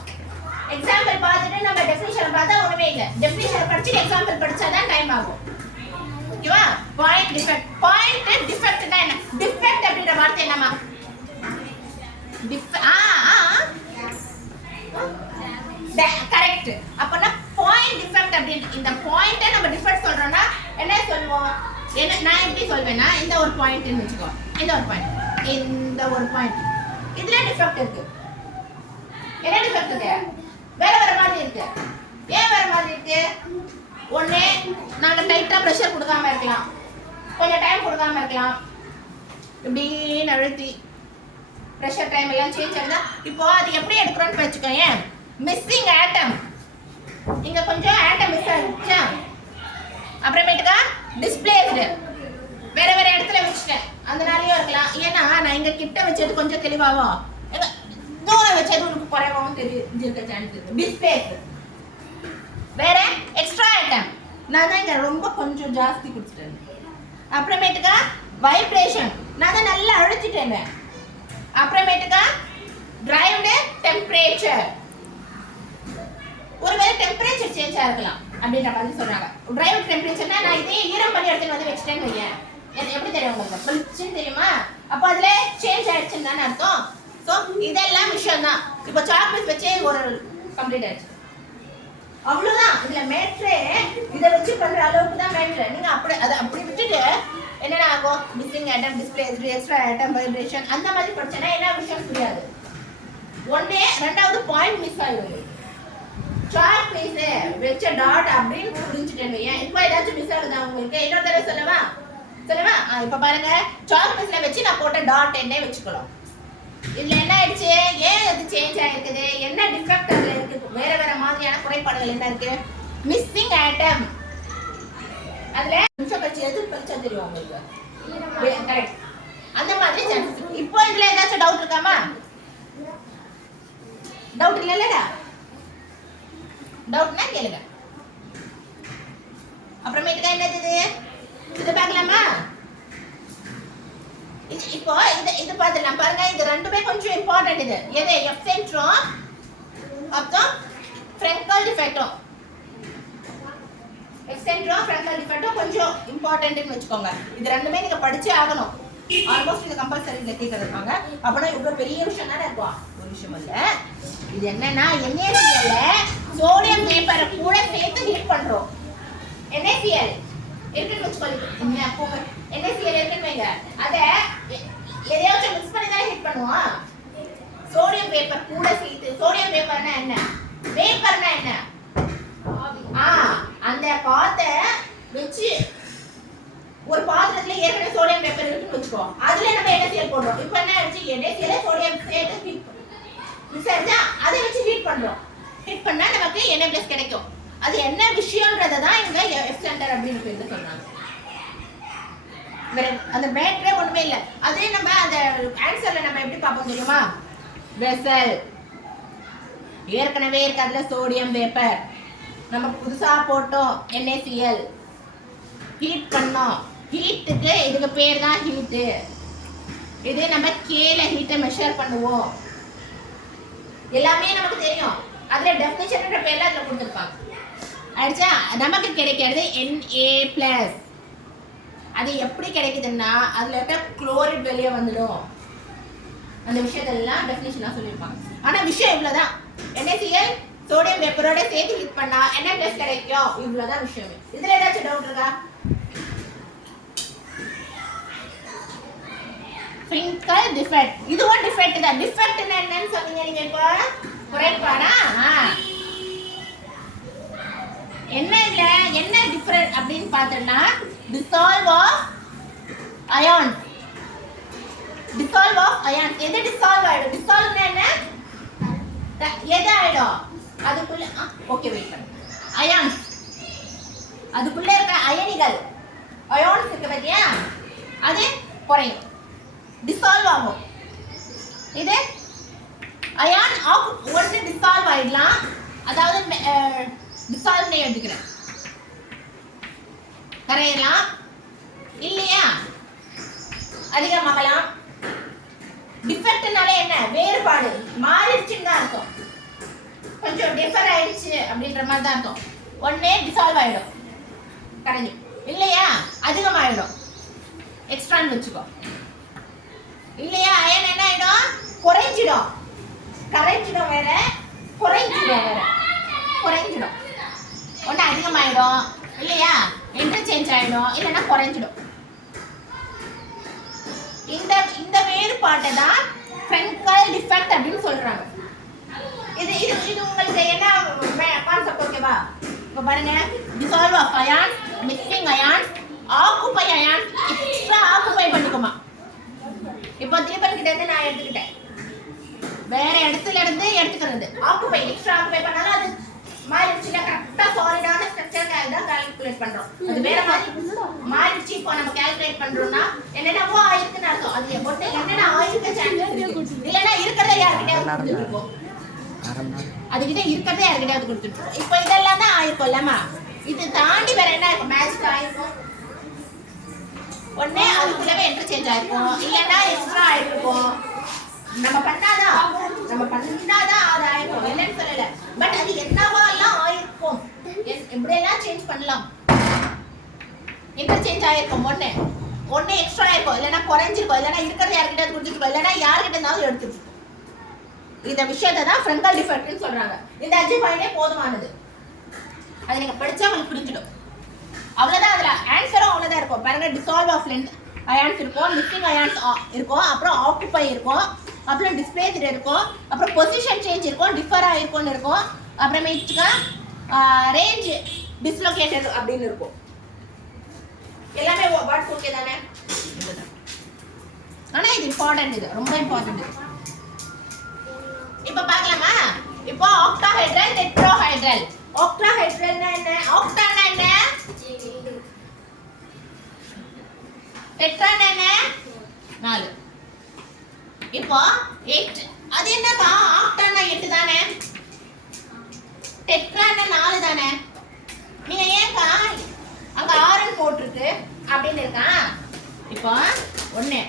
எக்ஸாம்பிள் பார்த்துட்டு நம்ம டெஃபினிஷன் பார்த்தா ஒண்ணுமே இல்ல. டெஃபினிஷன் படிச்சு எக்ஸாம்பிள் படிச்சா தான் டைம் ஆகும். ஓகேவா? பாயிண்ட் டிஃபெக்ட்னா என்ன? டிஃபெக்ட் அப்படிங்கற வார்த்தை என்னமா? கரெக்ட். அப்பனா பாயிண்ட் டிஃபெக்ட் அப்படி இந்த பாயிண்ட நம்ம டிஃபெக்ட் சொல்றோம்னா என்ன சொல்வோம்? என்ன நான் எப்படி சொல்வேன்னா, இந்த ஒரு பாயிண்ட்னு வெச்சுக்கோ. இந்த ஒரு பாயிண்ட் இதுல டிஃபெக்ட் இருக்கு. என்ன டிஃபெக்ட் இருக்கு? வேற மாதிரி இருக்கு. ஏன் வேற மாதிரி இருக்கு? ஒண்ணே நாங்க டைட்டா பிரஷர் கொடுக்காம இருக்கலாம், கொஞ்சம் டைம் கொடுக்காம இருக்கலாம். இப்படி அழுத்தி பிரஷர் டைம் எல்லாம் சேஞ்ச் ஆகுதா? இப்போ அது எப்படி எடுக்கிறோம்னு வெச்சுக்கோங்க. மிஸ்ஸிங் ஆட்டம், இங்க கொஞ்சம் ஆட்டம் மிஸ் ஆயிடுச்சா, அப்புறமேட்டுக்கா டிஸ்பிளேஸ்டு வேற இடத்துல வச்சுட்டேன், அதனாலயும் இருக்கலாம். ஏன்னா நான் இங்க கிட்ட வச்சது கொஞ்சம் தெளிவாகும், தூரம் வச்சது உனக்கு குறைவாகவும் தெரிஞ்சிருக்க சான்ஸ் இருக்கு. டிஸ்பிளேஸ் வேற எக்ஸ்ட்ரா ஐட்டம், நான் தான் இங்க ரொம்ப கொஞ்சம் ஜாஸ்தி கொடுத்துட்டேன். அப்புறமேட்டுக்கா வைப்ரேஷன், நான் தான் நல்லா அழுத்திட்டேன். அப்புறமேட்டுக்கா டிரைவ்டு டெம்பரேச்சர், ஒருவேளை டெம்பரேச்சர் சேஞ்ச் ஆகலாம் அப்படின்ற மாதிரி சொல்றாங்க. டிரைவ் டெம்பரேச்சர்னா நான் இதே ஈரம் பண்ணி எடுத்துட்டு வந்து வச்சுட்டேன்னு வையேன், எப்படி தெரியும் உங்களுக்கு? பளிச்சுன்னு தெரியுமா? அப்போ அதுல சேஞ்ச் ஆயிடுச்சுன்னு தானே அர்த்தம். ஸோ இதெல்லாம் விஷயம் தான். இப்போ சாக்லேட் வச்சே ஒரு கம்ப்ளீட் ஆயிடுச்சு. அவ்வளவுதான். இதுல மேட்ரே இதை வச்சு பண்ற அளவுக்கு தான் மேட்ரு. நீங்க அப்படி விட்டுட்டு என்னென்ன ஆகும், மிஸ்ஸிங் ஆட்டம், டிஸ்பிளே எக்ஸ்ட்ரா ஆட்டம், வைப்ரேஷன் அந்த மாதிரி படிச்சேன்னா என்ன விஷயம் புரியாது. ஒன்னே ரெண்டாவது பாயிண்ட் மிஸ் ஆயிடும். சார்ட் பீஸ் வெச்ச டாட் அப்படின்னு புரிஞ்சுட்டேன். இப்போ ஏதாச்சும் மிஸ் ஆகுதா உங்களுக்கு? இன்னொரு தடவை சொல்லவா? இப்ப பாருங்க, சார்ட் பீஸ்ல வச்சு நான் போட்ட டாட் என்னே வச்சுக்கலாம். இதுல என்ன ஆயிடுச்சு, ஏன் அது சேஞ்ச் ஆயிருக்குது, என்ன டிஃபெக்ட் அதுல இருக்கு, வேற மாதிரியான குறைபாடுகள் என்ன இருக்கு? மிஸ்ஸிங் ஆட்டம். அதுல நிமிஷம் கழிச்சு எது படிச்சா தெரியும் உங்களுக்கு. கரெக்ட். அந்த மாதிரி சான்சஸ். இப்போ இதுல ஏதாச்சும் டவுட் இருக்காமா? டவுட் இல்லைல்லடா? டவுட்னா கேளுங்க. அப்புறமேட்டுக்கா என்னது இது பார்க்கலாமா? இப்போ இது பார்த்துலாம் பாருங்க. இது ரெண்டுமே கொஞ்சம் இம்பார்ட்டன்ட். இது எது? எஃப் சென்ட்ரும் அப்புறம் ஃப்ரெங்கல் டிஃபெக்டும். எஃப் சென்ட்ரும் ஃப்ரெங்கல் டிஃபெக்டும் கொஞ்சம் இம்பார்ட்டன்ட்னு வச்சுக்கோங்க. இது ரெண்டுமே நீங்க படிச்சே ஆகணும். ஆல்மோஸ்ட் இது கம்பல்சரி இல்ல கேட்கறதுக்காங்க. அப்பனா இவ்வளவு பெரிய விஷயம் தானே இருக்கும். ஒரு விஷயம் இல்ல. இது என்னன்னா NaCl சோடியம் வேப்பரை கூட சேர்த்து ஹீட் பண்றோம். NaCl இருக்குன்னு வச்சுக்கோங்க. NaCl இருக்குன்னு வைங்க. அத எதையாச்சும் மிக்ஸ் பண்ணி தான் ஹீட் பண்ணுவோம். சோடியம் வேப்பர் கூட சேர்த்து. சோடியம் வேப்பர்னா என்ன? வேப்பர்னா என்ன? அந்த காத்தை வச்சு ஒரு பாத்திரத்துல ஏற்கனவே சோடியம் வேப்பர் இருக்குன்னு வச்சுக்கோ. அதுல நம்ம NaCl போடுறோம். இப்போ என்ன ஆச்சு, NaCl சோடியம் சேர்த்து ஹீட் மிக்ஸ் ஆயிடுச்சா, அதை வச்சு ஹீட் பண்றோம். ஹீட் பண்ணா நமக்கு Na+ கிடைக்கும். அது என்ன விஷயம்ன்றதை தான் இங்க எஃப் சென்டர் அப்படின்னு பேர் சொல்றாங்க. அந்த மேட்ரே ஒண்ணுமே இல்ல. அதே நம்ம அந்த ஆன்சர்ல நம்ம எப்படி பார்ப்போம் தெரியுமா? வெசல் ஏற்கனவே இருக்கு, அதுல சோடியம் வேப்பர். நம்ம புதுசா போட்டோம் NaCl, ஹீட் பண்ணோம். ஹீட்டுக்கு இதுக்கு பேர் தான் ஹீட்டு. இது நம்ம கேல ஹீட்டை மெஷர் பண்ணுவோம். எல்லாமே நமக்கு தெரியும். அதுல டெஃபினிஷன்ன்ற பேர்ல அதுல கொடுத்துருப்பாங்க. ஆயிடுச்சா? நமக்கு கிடைக்கிறது Na+. அது எப்படி கிடைக்குதுன்னா அதுல இருக்க குளோரைட் வெளியே வந்துடும். அந்த விஷயத்தெல்லாம் டெஃபினிஷனா சொல்லியிருப்பாங்க. ஆனா விஷயம் இவ்வளவுதான். NaCl சோடியம் வேப்பரோட சேர்த்து ஹீட் பண்ணா Na+ கிடைக்கும். இவ்வளவுதான் விஷயமே. இதுல ஏதாச்சும் டவுட் இருக்கா? ஃப்ரிங்கல் டிஃபெக்ட். இதுவும் டிஃபெக்ட் தான். டிஃபெக்ட்னா என்னன்னு சொன்னீங்க நீங்க? இப்போ குறைபாடா? என்ன டிஃபரெண்ட் அப்படின்னு பார்த்தோம்னா dissolve of ions. எது dissolve ஆயிடும்? dissolve என்ன? எது ஆயிடும்? அதுக்குள்ள ஓகே வெயிட் பண்ணு. ions, அதுக்குள்ள இருக்க அயனிகள், ions இருக்கு பாத்தியா, அது குறையும், dissolve ஆகும். இது அயான் ஒன்று dissolve ஆயிடலாம். அதாவது dissolve னே எடுத்துக்கிறேன், கரையலாம் இல்லையா, அதிகமாகலாம். டிஃபெக்ட்னால என்ன? வேறுபாடு, மாறிடுச்சுன்னு தான் அர்த்தம். கொஞ்சம் டிஃபர் ஆயிடுச்சு அப்படின்ற மாதிரி தான் அர்த்தம். ஒன்னே டிசால்வ் ஆயிடும், கரைஞ்சி, இல்லையா அதிகமாயிடும், எக்ஸ்ட்ரான்னு வச்சுக்கோ. இல்லையா அயன் என்ன ஆயிடும்? குறைஞ்சிடும். கரைஞ்சிடும் வேற, குறைஞ்சிடும் வேற. குறைஞ்சிடும் ஒன்று அதிகமாயிடும், இல்லையா இன்டர்சேஞ்ச் ஆயிடும், இல்லைன்னா குறைஞ்சிடும். இந்த வேறுபாட்டை தான் ஃப்ரெங்கல் டிஃபெக்ட் அப்படின்னு சொல்றாங்க. இது இது இது உங்களுக்கு என்ன கான்செப்ட்? ஓகேவா? இப்போ பாருங்க, dissolve of ions, mixing ions, occupy ions, extra occupy பண்ணிக்குமா. இப்போ தீபன் கிட்ட இருந்து நான் எடுத்துக்கிட்டேன், வேற இடத்துல இருந்து எடுத்துக்கிறது. ஆக்குபை எக்ஸ்ட்ரா ஆக்குபை பண்ணாலும் அது மாறிடுச்சுல, கரெக்டா சாலிடான ஸ்ட்ரக்சர் தான் கால்குலேட் பண்றோம். அது வேற மாதிரி மாறிடுச்சு. இப்போ நம்ம கால்குலேட் பண்றோம்னா என்னென்னவோ ஆயிருக்குன்னு அர்த்தம். அது போட்டு என்னென்ன ஆயிருக்க சான்சஸ் இருக்கு, இல்லைன்னா இருக்கிறத யார்கிட்டயாவது கொடுத்துட்டு இருக்கோம், அதுகிட்ட இருக்கிறத யார்கிட்டயாவது கொடுத்துட்டு இருக்கோம். இப்போ இதெல்லாம் தான் ஆயிருக்கும் இல்லம்மா. இது தாண்டி வேற என்ன இருக்கும்? மேஜிக் ஆயிருக்கும். ஒன்னே அதுக்குள்ளவே இன்டர்சேஞ்ச் ஆயிருக்கும், இல்லைன்னா எக்ஸ்ட்ரா ஆயிருக்கும். நம்ம பண்ணாதான் அது ஆயிருக்கும், இல்லைன்னு சொல்லல. பட் அது என்னவா எல்லாம் ஆயிருக்கும், எப்படியெல்லாம் சேஞ்ச் பண்ணலாம். இன்டர்சேஞ்ச் ஆயிருக்கும், ஒன்னு எக்ஸ்ட்ரா ஆயிருக்கும், இல்லைன்னா குறைஞ்சிருக்கும், இல்லைன்னா இருக்கிறத யார்கிட்ட கொடுத்துருக்கோம், இல்லைன்னா யார்கிட்ட இருந்தாலும் எடுத்துருக்கோம். இந்த விஷயத்தை தான் ஃப்ரெங்கல் டிஃபெக்ட்னு சொல்றாங்க. இந்த 5 பாயிண்டே போதுமானது. அது நீங்க படிச்சா உங்களுக்கு புரிஞ்சிடும். அவ்வளவுதான், அதுல ஆன்சரும் அவ்வளவுதான் இருக்கும். பாருங்க, டிசால்வ் ஆஃப் லென்த் அயான்ஸ் இருக்கும், மிஸ்ஸிங் அயான்ஸ் இருக்கும், அப்புறம் ஆக்குபை இருக்கும், அப்புறம் டிஸ்பிளேஸ்ட் இருக்கும், அப்புறம் பொசிஷன் சேஞ்ச் இருக்கும், டிஃபர் ஆயிருக்கும்னு இருக்கும், அப்புறமேட்டுக்கா ரேஞ்ச் டிஸ்லோகேட்டட் அப்படின்னு இருக்கும். எல்லாமே வேர்ட்ஸ் ஓகே தானே? ஆனா இது இம்பார்ட்டன்ட், இது ரொம்ப இம்பார்ட்டன்ட். இப்போ பார்க்கலாமா? இப்போ ஆக்டாஹெட்ரல், டெட்ராஹெட்ரல். ஆக்டாஹெட்ரல்னா என்ன? ஆக்டானா என்ன? டெட்ரானா என்ன? 4. இப்போ 8. அது என்னக்கா? ஆக்டானா 8 தானே, டெட்ரானா 4 தானே. நீங்க ஏன்க்கா அங்க 6 போட்டுருக்கு அப்படின்னு இருக்கா? இப்போ 1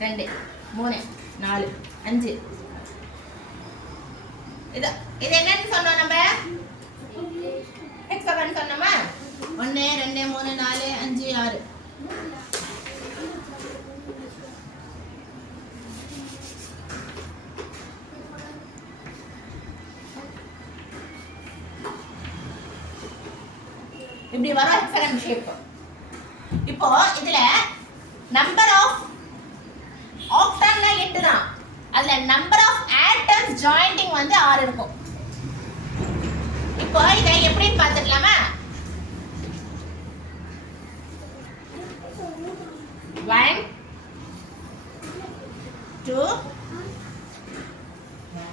2 3 4 5. இது என்னன்னு சொன்னோம் நம்ம? ஹெக்ஸாகன் சொன்னோமா? 1 2 3 4 5 6. இப்படி வர ஹெக்ஸாகன் ஷேப். இப்போ இதுல நம்பர் ஆஃப் ஆக்டான்னா 8 தான். அதுல நம்பர் ஆஃப் ஆட்டம்ஸ் ஜாயிண்டிங் வந்து 6 இருக்கும். இப்போ இதை எப்படின்னு பார்த்துக்கலாமா? 1 2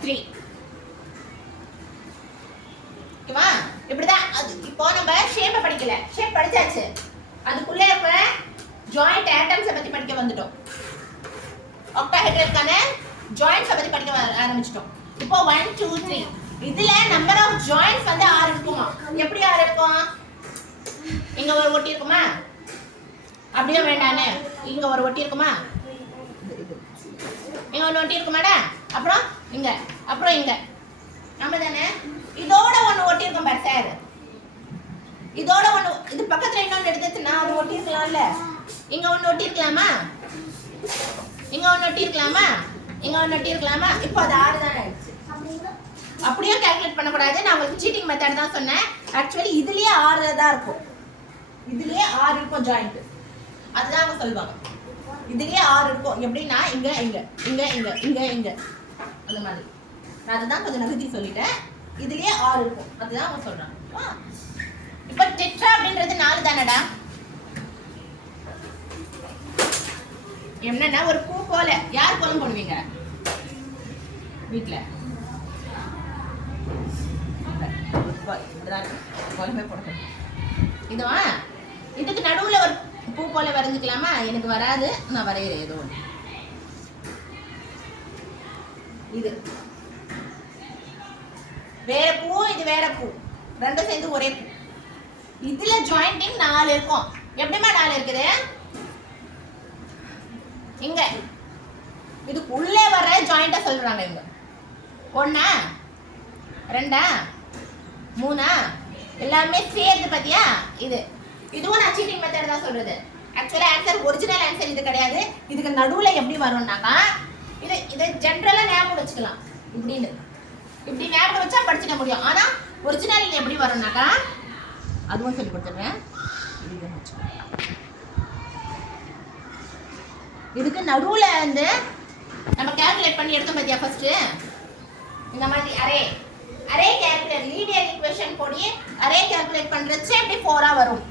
3. ஓகேவா? இப்படிதான். அது இப்போ நம்ம ஷேப்பை படிக்கல, ஷேப் படிச்சாச்சு. அதுக்குள்ள இப்ப ஜாயிண்ட் ஆட்டம்ஸ் பத்தி படிக்க வந்துட்டோம். ஆக்டாஹெட்ரலுக்கான ஜாயிண்ட்ஸ் பத்தி படிக்க ஆரம்பிச்சிட்டோம். இப்போ 1 2 3. இதுல நம்பர் ஆஃப் ஜாயிண்ட்ஸ் வந்து 6 இருக்குமா? எப்படி 6 இருக்கும்? இங்க ஒரு ஒட்டி இருக்குமா? அப்படியே வேண்டானே, இங்க ஒரு ஒட்டி இருக்குமா? இங்க ஒரு ஒட்டி இருக்குமாடா? அப்புறம் இங்க, அப்புறம் இங்க. நம்ம தானே இதோட ஒன்னு ஒட்டி இருக்கும் பாரு சார். இதோட ஒன்னு, இது பக்கத்துல இன்னொன்னு எடுத்துச்சுன்னா அது ஒட்டி இருக்கலாம்ல. இங்க ஒன்னு ஒட்டி இருக்கலாமா? இங்க ஒன்னு ஒட்டி இருக்கலாமா? இங்க ஒன்னு ஒட்டி இருக்கலாமா? இப்போ அது 6 தானே ஆயிடுச்சு. அப்படியே கால்குலேட் பண்ண கூடாது. நான் உங்களுக்கு சீட்டிங் மெத்தட் தான் சொன்னேன். ஆக்சுவலி இதுலயே 6 தான் இருக்கும். இதுலயே 6 இருக்கும் ஜாயிண்ட். அதுதான் அவங்க சொல்வாங்க. இதுலயே 6 இருக்கும். எப்படின்னா இங்க இங்க இங்க இங்க இங்க இங்க அந்த மாதிரி. நான் அதுதான் கொஞ்சம் நகர்த்தி சொல்லிட்டேன். இதுலயே 6 இருக்கும். அதுதான் அவங்க சொல்றாங்க. இப்போ டெட்ரா அப்படின்றது 4 தானடா. என்னன்னா ஒரு பூ போல. யார் கோலம் போடுவீங்க வீட்டுல? கோலமே போடுறேன். இதுவா? இதுக்கு நடுவுல ஒரு பூ போல வரைஞ்சிக்கலாமா? எனக்கு வராது, நான் வரைகிறேன் ஏதோ ஒன்று. இது வேற பூ, இது வேற பூ, ரெண்டும் சேர்ந்து ஒரே பூ. இதுல ஜாயிண்டிங் 4 இருக்கும். எப்படிமா 4 இருக்குது? இங்க இதுக்கு உள்ளே வர ஜாயிண்ட சொல்றாங்க இவங்க. 1 2 3 எல்லாமே சேர்ந்து பாத்தியா? இதுவும் நான் சீட்டிங் மெத்தட் தான் சொல்றது. ஆக்சுவலா ஆன்சர் ஒரிஜினல் ஆன்சர் இது கிடையாது. இதுக்கு நடுவுல எப்படி வரும்னாக்கா இது ஜெனரலா ஞாபகம் வச்சுக்கலாம். இப்படி ஞாபகம் வச்சா படிச்சுக்க முடியும். ஆனா ஒரிஜினல் எப்படி வரும்னாக்கா அதுவும் சொல்லி கொடுத்துருவேன். இதுக்கு நடுவுல வந்து நம்ம கால்குலேட் பண்ணி எடுத்தோம் பாத்தியா? ஃபர்ஸ்ட் இந்த மாதிரி அரே கால்குலேட் லீனியர் ஈக்குவேஷன் போடி அரே கால்குலேட் பண்றச்ச இப்படி 4ஆ வரும்.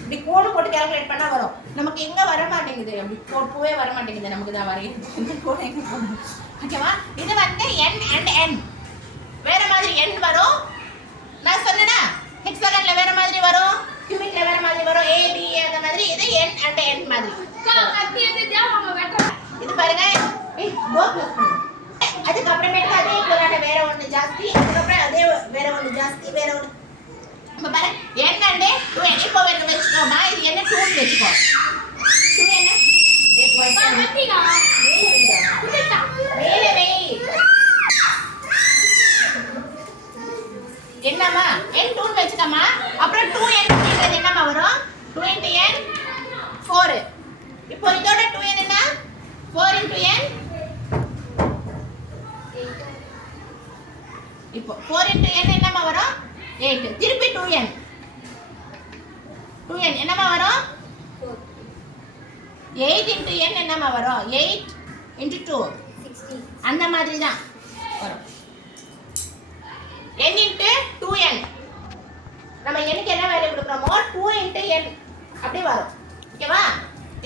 இப்படி கோடு போட்டு கால்குலேட் பண்ணா வரும். நமக்கு எங்க வர மாட்டேங்குது, அப்படி போவே வர மாட்டேங்குது. நமக்கு தான் வரையும் இந்த கோடு எங்க போகும்? ஓகேவா? இது வந்து n and n வேற மாதிரி n வரும். நான் சொன்னேனா ஹெக்ஸாகன்ல வேற மாதிரி வரும், கியூபிக்ல வேற மாதிரி வரும், a b அந்த மாதிரி. இது n and n மாதிரி. இது பாருங்க, அதுக்கு அப்புறமேட்டு அதே ஈக்குவலான வேற ஒன்று ஜாஸ்தி, அதுக்கப்புறம் அதே வேற ஒன்று ஜாஸ்தி, வேற ஒன்று. நம்ம பாரு n and 2n. இப்போ வேற வச்சுக்கோமா, இது என்ன 2 வச்சுக்கோ. 2 என்ன என்னம்மா n 2 வச்சுக்கோமா. அப்புறம் 2n அப்படிங்கிறது என்னம்மா வரும்? 2 into n 4. இப்போ இதோட 2n என்ன? 4 into n. இப்போ 4 into n என்னமா வரும் 8 திருப்பி 2n என்னமா வரும் 8 into n என்னமா வரும் 8 into 2 16 அந்த மாதிரி தான் வரும் n into 2n நம்ம n க்கு என்ன வேல்யூ கொடுக்கறோமோ 2 into n அப்படி வரும் ஓகேவா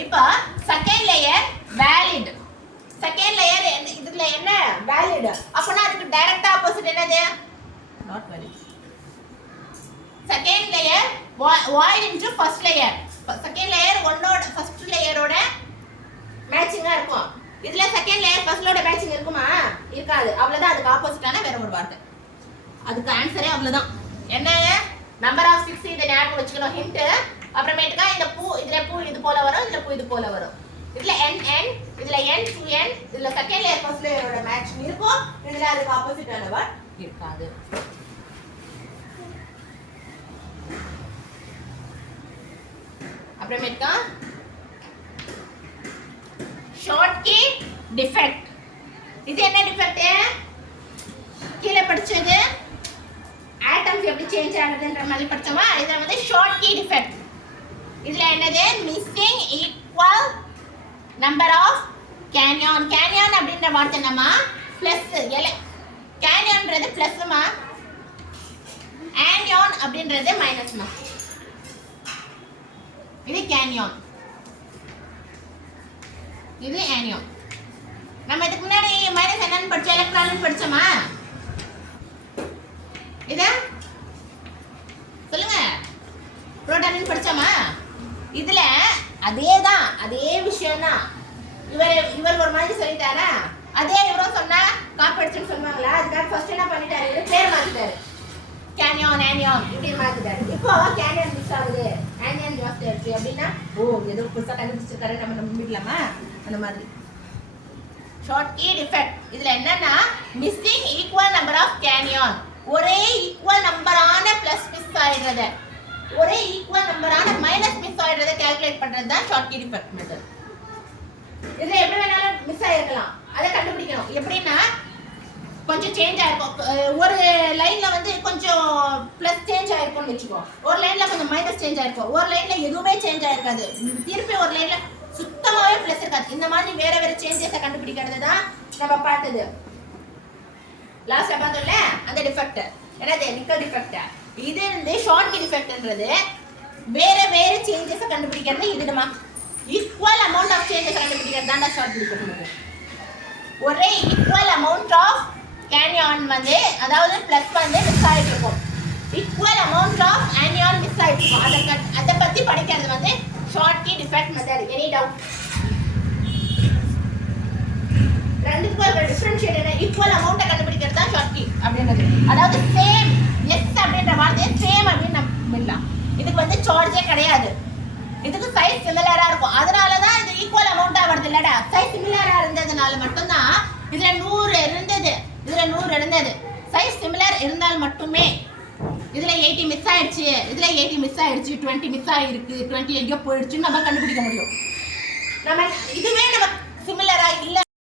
இப்போ second layer valid second layer இதுல என்ன வேலிட் அப்பனா அதுக்கு டைரக்ட் ஆப்போசிட் என்னது not valid second layer void into first layer second layer ஒன்னோட ஃபர்ஸ்ட் லேயரோட மேட்சிங்கா இருக்கும் இதுல செகண்ட் லேயர் ஃபர்ஸ்ட்லோட மேட்சிங் இருக்குமா இருக்காது அவ்வளவுதான் அதுக்கு ஆப்போசிட்டான வேற ஒரு வார்த்தை அதுக்கு ஆன்சரே அவ்வளவுதான் என்ன நம்பர் ஆஃப் 6 இத ஞாபகம் வச்சுக்கணும் ஹிண்ட் அப்புறமேட்டுக்கா இந்த பூ இது போல வரும் இதுல பூ இது போல வரும் இதுல n இதுல n 2n இதுல செகண்ட் லேயர் ஃபர்ஸ்ட் லேயரோட மேட்சிங் இருக்கும் இதுல அதுக்கு ஆப்போசிட்டான வேர்ட் இருக்காது அப்புறமேட்டுக்கா ஷார்ட் கீ டிஃபெக்ட் இது என்ன டிஃபெக்ட் கீழே படிச்சது ஆட்டம்ஸ் எப்படி சேஞ்ச் ஆகுதுன்ற மாதிரி படிச்சோமா இதுல வந்து ஷார்ட் கீ டிஃபெக்ட் இதுல என்னது மிஸ்ஸிங் ஈக்குவல் நம்பர் ஆஃப் கேனியான் அப்படின்ற வார்த்தை என்னமா பிளஸ் கேனியான்ன்றது பிளஸ்மா ஆனியான் அப்படின்றது மைனஸ்மா இது கேனியான் இது ஆனியான் நம்ம இதுக்கு முன்னாடி மைனஸ் என்னன்னு படிச்சோம் எலக்ட்ரான் படிச்சோமா இத சொல்லுங்க புரோட்டான் படிச்சோமா இதுல அதே விஷயம் தான் இவர் ஒரு மாதிரி சொல்லிட்டாரா அதே இவரும் சொன்னா காப்பி அடிச்சுன்னு சொல்லுவாங்களா அதுக்காக ஃபர்ஸ்ட் என்ன பண்ணிட்டாரு இவர் பேர் மாத்திட்டாரு கேனியான் ஆனியான் இப்படி மாத்திட்டாரு இப்போ கேனியான் மிஸ் ஆகுது ஆனியான் ஜாஸ்தி ஆயிடுச்சு அப்படின்னா ஏதோ புதுசா கண்டுபிடிச்சிருக்காரு நம்ம நம்பிடலாமா அந்த மாதிரி ஷார்ட் கீ டிஃபெக்ட் இதுல என்னன்னா மிஸ்ஸிங் ஈக்குவல் நம்பர் ஆஃப் கேனியான் ஒரே ஈக்குவல் நம்பரான பிளஸ் மிஸ் ஆயிடுறது ஒரே ஈக்குவல் நம்பரான மைனஸ் மிஸ் ஆயிடுறதை கால்குலேட் பண்றது தான் ஷார்ட் கீ டிஃபெக்ட் மெத்தட் இதுல எப்படி வேணாலும் மிஸ் ஆயிருக்கலாம் அதை கண்டுபிடிக்கணும் எப்படின்னா கொஞ்சம் சேஞ்ச் ஆயிருக்கும் ஒரு லைன்ல வந்து கொஞ்சம் பிளஸ் சேஞ்ச் ஆயிருக்கும்னு வச்சுக்கோ ஒரு லைன்ல கொஞ்சம் மைனஸ் சேஞ்ச் ஆயிருக்கும் ஒரு லைன்ல எதுவுமே சேஞ்ச் ஆயிருக்காது திருப்பி ஒரு லைன்ல சுத்தமாவே பிளஸ் இருக்காது இந்த மாதிரி வேற வேற சேஞ்சஸை கண்டுபிடிக்கிறது தான் நம்ம பார்த்தது லாஸ்ட்ல பார்த்தோம்ல அந்த டிஃபெக்ட் என்னது நிக்கல் டிஃபெக்ட் இது வந்து ஷார்ட் கீ டிஃபெக்ட்ன்றது வேற வேற சேஞ்சஸை கண்டுபிடிக்கிறது இதுமா ஈக்குவல் அமௌண்ட் ஆஃப் சேஞ்சஸ் கண்டுபிடிக்கிறது தான் ஷார்ட் கீ டிஃபெக்ட் ஒரே ஈக்குவல் அமௌண்ட் ஆஃப் கேனியான் வந்து அதாவது பிளஸ் வந்து மிஸ் ஆயிட்டு இருக்கும் equal amount of anion miss ஆயிட்டு இருக்கும் அதை பத்தி படிக்கிறது வந்து Schottky defect method any doubt ரெண்டுக்கும் ஒரு டிஃபரன்ஷியேட் என்ன ஈக்குவல் அமௌண்ட்டை கண்டுபிடிக்கிறது தான் ஷார்ட் கீ அப்படின்றது அதாவது சேம் எஸ் அப்படின்ற வார்த்தையை சேம் அப்படின்னு நம்ம சொல்லலாம் இதுக்கு வந்து சார்ஜே கிடையாது இதுக்கு சைஸ் சிமிலரா இருக்கும் அதனால தான் இது ஈக்குவல் அமௌண்ட்டா வருது இல்லடா சைஸ் சிமிலரா இருந்ததுனால மட்டும்தான் இதுல 100 இருந்தது சைஸ் சிமிலர் இருந்தால் மட்டுமே இதுல 80 மிஸ் ஆயிடுச்சு 20 மிஸ் ஆயிருக்கு 20 எங்கேயோ போயிடுச்சுன்னு நம்ம கண்டுபிடிக்க முடியும் நம்ம இதுவே நம்ம சிமிலரா இல்ல